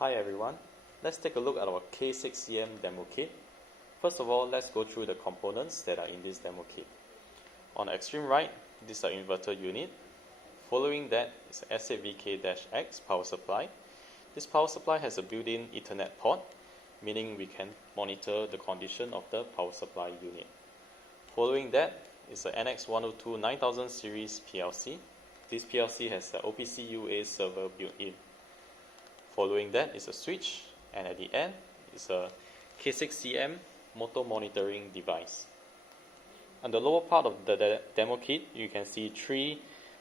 Hi everyone, let's take a look at our K6CM demo kit. First of all, let's go through the components that are in this demo kit. On the extreme right, this is our inverter unit. Following that is an S8VK-X power supply. This power supply has a built-in Ethernet port, meaning we can monitor the condition of the power supply unit. Following that is the NX102 9000 series PLC. This PLC has the OPC UA server built in. Following that is a switch, and at the end is a K6CM motor monitoring device. On the lower part of the demo kit, you can see 3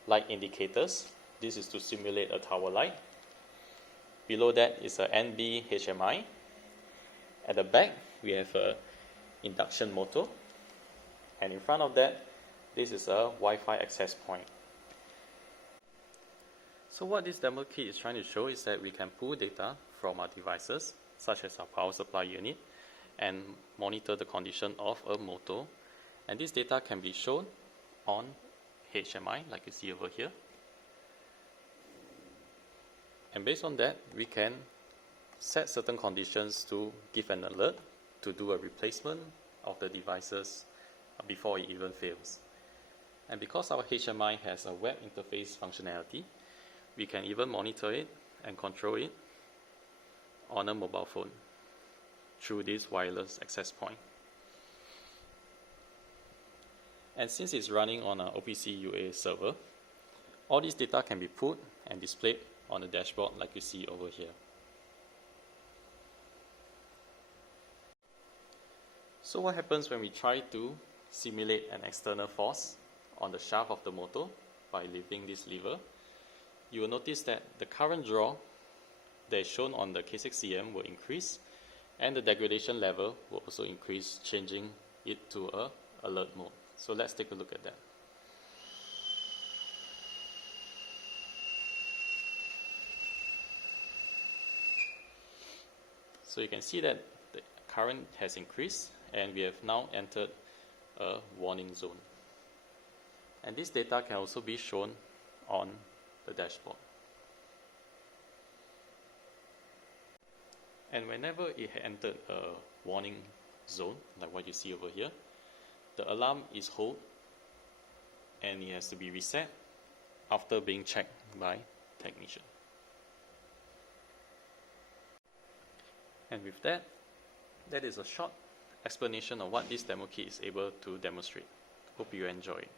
light indicators. This is to simulate a tower light. Below that is a NB HMI. At the back, we have a induction motor. And in front of that, this is a Wi-Fi access point. So what this demo kit is trying to show is that we can pull data from our devices, such as our power supply unit, and monitor the condition of a motor. And this data can be shown on HMI, like you see over here. And based on that, we can set certain conditions to give an alert to do a replacement of the devices before it even fails. And because our HMI has a web interface functionality, we can even monitor it and control it on a mobile phone through this wireless access point. And since it's running on an OPC UA server, all this data can be put and displayed on the dashboard like you see over here. So what happens when we try to simulate an external force on the shaft of the motor by lifting this lever? You will notice that the current draw that is shown on the K6CM will increase, and the degradation level will also increase, changing it to a alert mode. So let's take a look at that. So you can see that the current has increased, and we have now entered a warning zone. And this data can also be shown on the dashboard. And whenever it entered a warning zone, like what you see over here, the alarm is hold and it has to be reset after being checked by technician. And with that, that is a short explanation of what this demo kit is able to demonstrate. Hope you enjoy it.